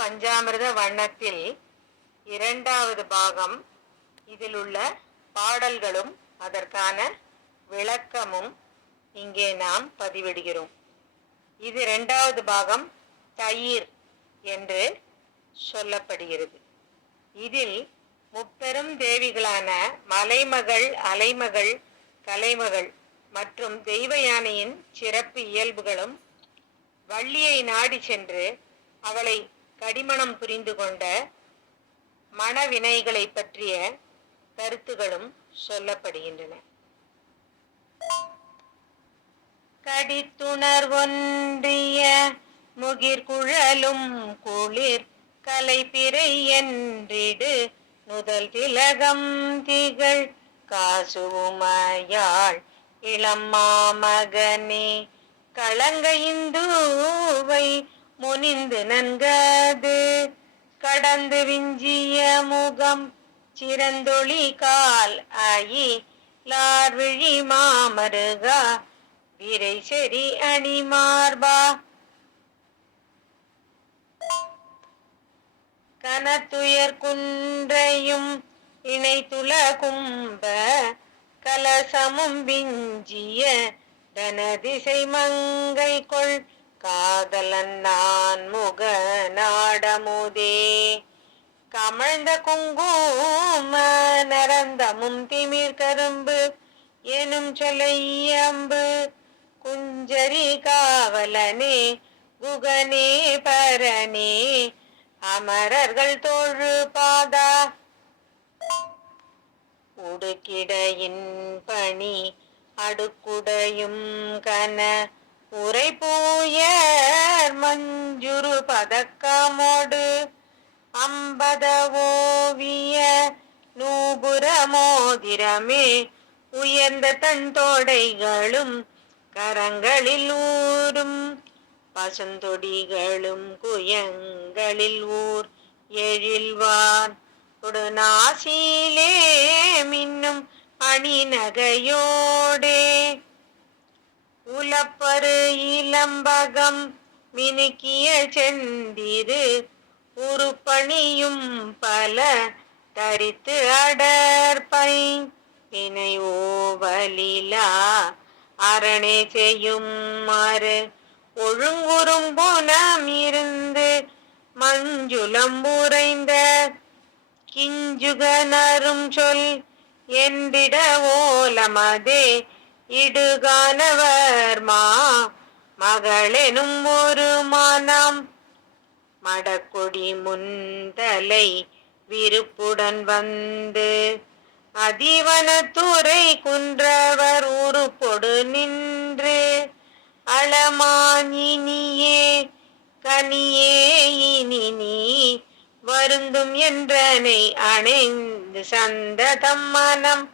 பஞ்சாமிர்த வண்ணத்தில் இரண்டாவது பாகம். இதில் உள்ள பாடல்களும் அதற்கான விளக்கமும் இங்கே நாம் பதிவிடுகிறோம். இது இரண்டாவது பாகம் தயிர் என்று சொல்லப்படுகிறது. இதில் முப்பெரும் தேவிகளான மலைமகள் அலைமகள் கலைமகள் மற்றும் தெய்வ யானையின் சிறப்பு இயல்புகளும் வள்ளியை நாடி சென்று அவளை கடிமணம் புரிந்து கொண்ட மனவினைகளை பற்றிய கருத்துகளும் சொல்லப்படுகின்றன. கடித்துணர்வொன்றிய முகிர்குழலும் குளிர் கலைப்பிறை என்றிடு முதல் திலகம் திகழ் காசுமையாள் இளம் மாமகனே களங்க இந்துவை முனிந்து நன்கது. கடந்து விஞ்சிய முகம் சிறந்தொளி கால் ஆயி லார்விழி மாமருகா. விரை செறி அணிமார்பா கனத்துயர் குன்றையும் இணைத்துல கும்ப. கலசமும் விஞ்சிய தனதிசை மங்கை கொள். காதலன் நான் முக நாடமுதே. கமழ்ந்த குங்கும நரந்த திமிர் கரும்பு எனும் சொல்லையம்பு குஞ்சரி காவலனே குகனே பரனே அமரர்கள் தோழு பாதா. உடுக்கிடையின் பணி அடுக்குடையும் கன. உரை மஞ்சுரு பதக்கமோடு அம்பத ஓவிய நூபுர மோதிரமே உயர்ந்த தன் தோடைகளும் கரங்களில் ஊரும். பசுந்தொடிகளும் குயங்களில் ஊர் எழில்வான் நாசியிலே மின்னும் அணி நகையோடே உலப்பரு இளம்பகம் மினுக்கிய செந்திரு உருப்பணியும் பல தரித்து அடற்பை வினை ஓவலிலா அரணே செய்யும் மாறு ஒழுங்குறும்புனம் இருந்து மஞ்சுளம்புரைந்த உறைந்த கிஞ்சுகனரும் சொல் என்றிட ஓலமதே இடுகானவர் மா மகளெனும் ஒரு மானம். மடக்கொடி முந்தலை விருப்புடன் வந்து அதிவனத்துறை குன்றவர் உருப்பொடு நின்று அளமானினியே கனியே இனி நீ வருந்தும் என்றனை அணைந்து சந்ததம் மனம்.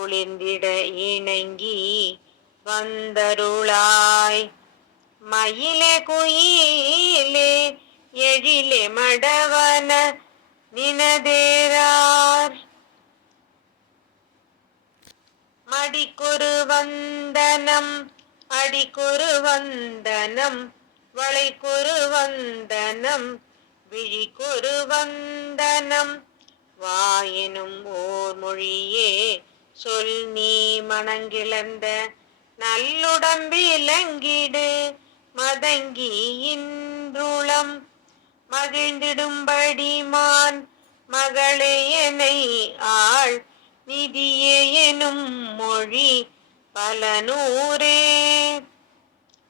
குளிர்ந்திட இணங்கி வந்தருளாய். மயிலே குயிலே எழிலே மடவன நினதேரார் மடிக்குரு வந்தனம் அடிக்குரு வந்தனம் வளைக்குரு வந்தனம் விழிக்குரு வந்தனம். வாயினும் ஓர் மொழியே சொல் நீ மனங்கிழந்த நல்லுடம்பிலங்கிடு மதங்கி இன்றுளம் மகிழ்ந்திடும்படி மான் மகளே என்னை ஆள் நிதியே எனும் மொழி பல நூறே.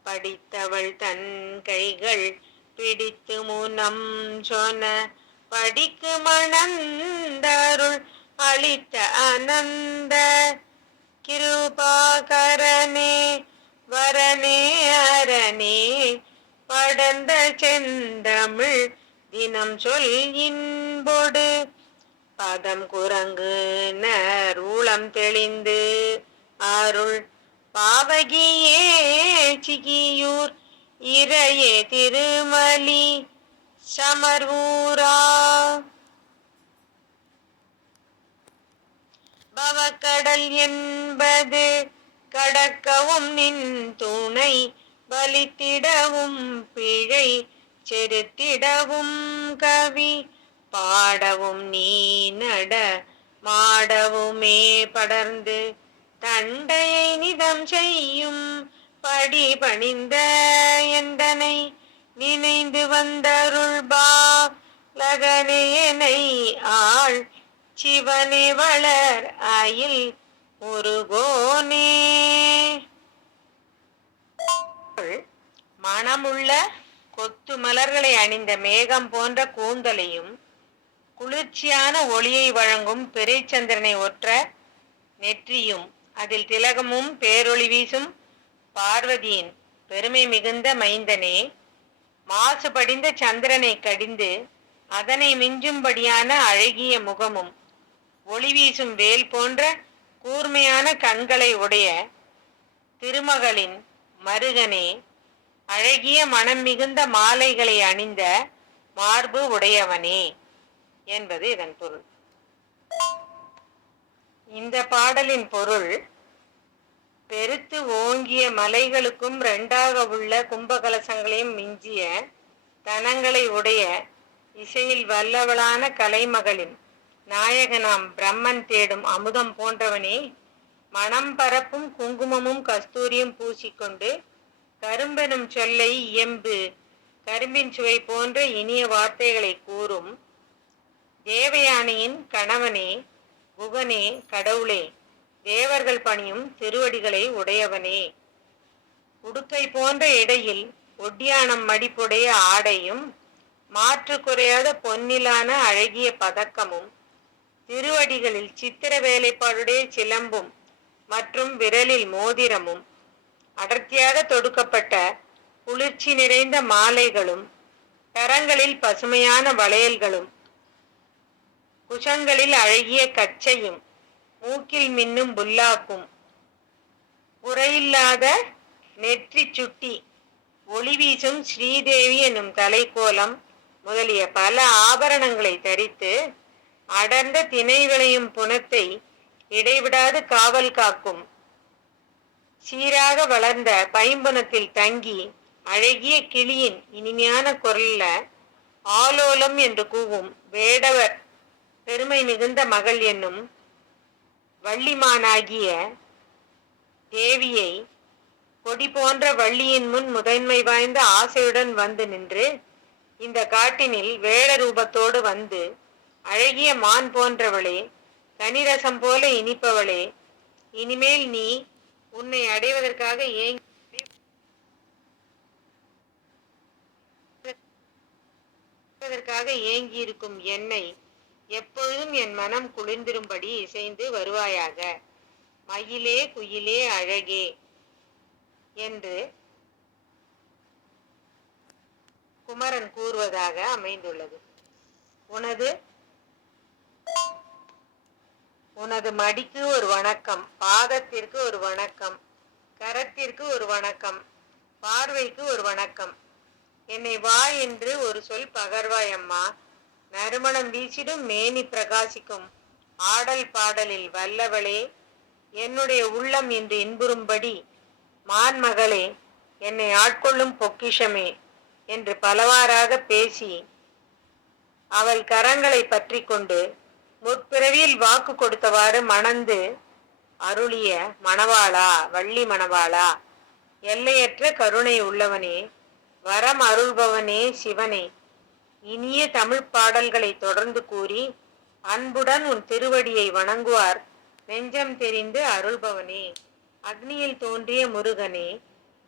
படித்தவள் தன் கைகள் பிடித்து முனம் சொன்ன படிக்கு மணந்தருள் அளித்த அனந்த கிருபாகரனே வரனே அரணே படந்த செந்தமிழ் தினம் சொல் இன்பொடு. பதம் குரங்கு நூலம் தெளிந்து அருள். பாவகியே சிகியூர் இறையே திருமலி சமர்வூரா பவக்கடல் என்பது கடக்கவும் நின் துணை பலித்திடவும் பிழை செருத்திடவும் கவி பாடவும் நீ நட மாடவுமே படர்ந்து தண்டையை நிதம் செய்யும் படி பணிந்த எந்தனை நினைந்து வந்தருள்பா லகனேனை ஆள் சிவனி வளர் ஆயில் முருகோனே. மனமுள்ள கொத்து மலர்களை அணிந்த மேகம் போன்ற கூந்தலையும் குளிர்ச்சியான ஒளியை வழங்கும் பிறைச்சந்திரனை ஒற்ற நெற்றியும் அதில் திலகமும் பேரொளி வீசும் பார்வதியின் பெருமை மிகுந்த மைந்தனே. மாசுபடிந்த சந்திரனை கடிந்து அதனை மிஞ்சும்படியான அழகிய முகமும் ஒளி வீசும் வேல் போன்ற கூர்மையான கண்களை உடைய திருமகளின் மருகனே அழகிய மனம் மிகுந்த மாலைகளை அணிந்த மார்பு உடையவனே என்பது இதன் பொருள். இந்த பாடலின் பொருள் பெருத்து ஓங்கிய மலைகளுக்கும் ரெண்டாக உள்ள கும்பகலசங்களையும் மிஞ்சிய தனங்களை உடைய இசையில் வல்லவளான கலைமகளின் நாயகனாம் பிரம்மன் தேடும் அமுதம் போன்றவனே மனம் பரப்பும் குங்குமமும் கஸ்தூரியும் பூசிக்கொண்டு கரும்பெனும் சொல்லை இயம்பு கரும்பின் சுவை போன்ற இனிய வார்த்தைகளை கூறும் தேவயானையின் கணவனே குகனே கடவுளே தேவர்கள் பணியும் திருவடிகளை உடையவனே. உடுக்கை போன்ற இடையில் ஒட்டியானம் மடிப்புடைய ஆடையும் மாற்று குறையாத பொன்னிலான அழகிய பதக்கமும் திருவடிகளில் சித்திர வேலைப்பாடுடைய சிலம்பும் மற்றும் விரலில் மோதிரமும் அடர்த்தியாக தொடுக்கப்பட்ட குளிர்ச்சி நிறைந்த மாலைகளும் கரங்களில் பசுமையான வளையல்களும் குஷங்களில் அழகிய கச்சையும் மூக்கில் மின்னும் புல்லாக்கும் குறையில்லாத நெற்றி சுட்டி ஒளி வீசும் ஸ்ரீதேவி என்னும் தலைக்கோலம் முதலிய பல ஆபரணங்களை தரித்து அடர்ந்த திணை விளையும் புனத்தை இடைவிடாது காவல் காக்கும். சீராக வளர்ந்த பைம்புனத்தில் தங்கி அழகிய கிளியின் இனிமையான குரல்ல ஆலோலம் என்று கூவும் வேடவர் பெருமை மிகுந்த மகள் என்னும் வள்ளிமானாகிய தேவியை கொடி போன்ற வள்ளியின் முன் முதன்மை வாய்ந்த ஆசையுடன் வந்து நின்று இந்த காட்டினில் வேட ரூபத்தோடு வந்து அழகிய மான் போன்றவளே கனிரசம் போல இனிப்பவளே இனிமேல் நீ உன்னை அடைவதற்காக ஏங்கி அடைவதற்காக ஏங்கியிருக்கும் என்னை எப்பொழுதும் என் மனம் குளிர்ந்திரும்படி இசைந்து வருவாயாக. மயிலே குயிலே அழகே என்று குமரன் கூறுவதாக அமைந்துள்ளது. உனது உனது மடிக்கு ஒரு வணக்கம் பாதத்திற்கு ஒரு வணக்கம் கரத்திற்கு ஒரு வணக்கம் பார்வைக்கு ஒரு வணக்கம். என்னை வா என்று ஒரு சொல் பகர்வாய் அம்மா. நறுமணம் வீசிடும் மேனி பிரகாசிக்கும் ஆடல் பாடலில் வல்லவளே என்னுடைய உள்ளம் இன்று இன்புறும்படி மான்மகளே என்னை ஆட்கொள்ளும் பொக்கிஷமே என்று பலவாறாக பேசி அவள் கரங்களை பற்றி கொண்டு முற்பிறவியில் வாக்கு கொடுத்தவாறு மணந்து அருளிய மணவாளா வள்ளி மணவாளா எல்லையற்ற கருணை உள்ளவனே வரம் அருள்பவனே சிவனே. இனிய தமிழ் பாடல்களை தொடர்ந்து கூறி அன்புடன் உன் திருவடியை வணங்குவார் நெஞ்சம் தெரிந்து அருள்பவனே. அக்னியில் தோன்றிய முருகனே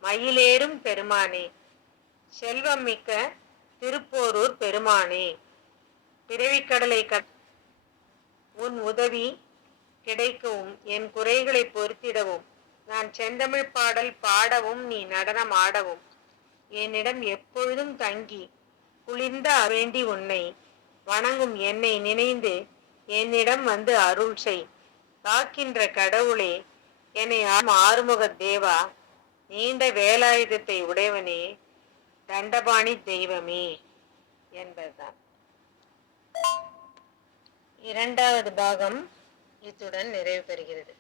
மயிலேறும் பெருமானே. செல்வம் மிக்க திருப்போரூர் பெருமானே. பிறவிக்கடலை கட் உன் உதவி கிடைக்கவும் என் குறைகளை பொறுத்திடவும் நான் செந்தமிழ் பாடல் பாடவும் நீ நடனம் ஆடவும். என்னிடம் எப்பொழுதும் தங்கி குளிர்ந்த வேண்டி உன்னை வணங்கும் என்னை நினைந்து என்னிடம் வந்து அருள் செய். காக்கின்ற கடவுளே என்னை ஆறுமுக தேவா. நீண்ட வேலாயுதத்தை உடையவனே தண்டபாணி தெய்வமே என்பதுதான். இரண்டாவது பாகம் இத்துடன் நிறைவு பெறுகிறது.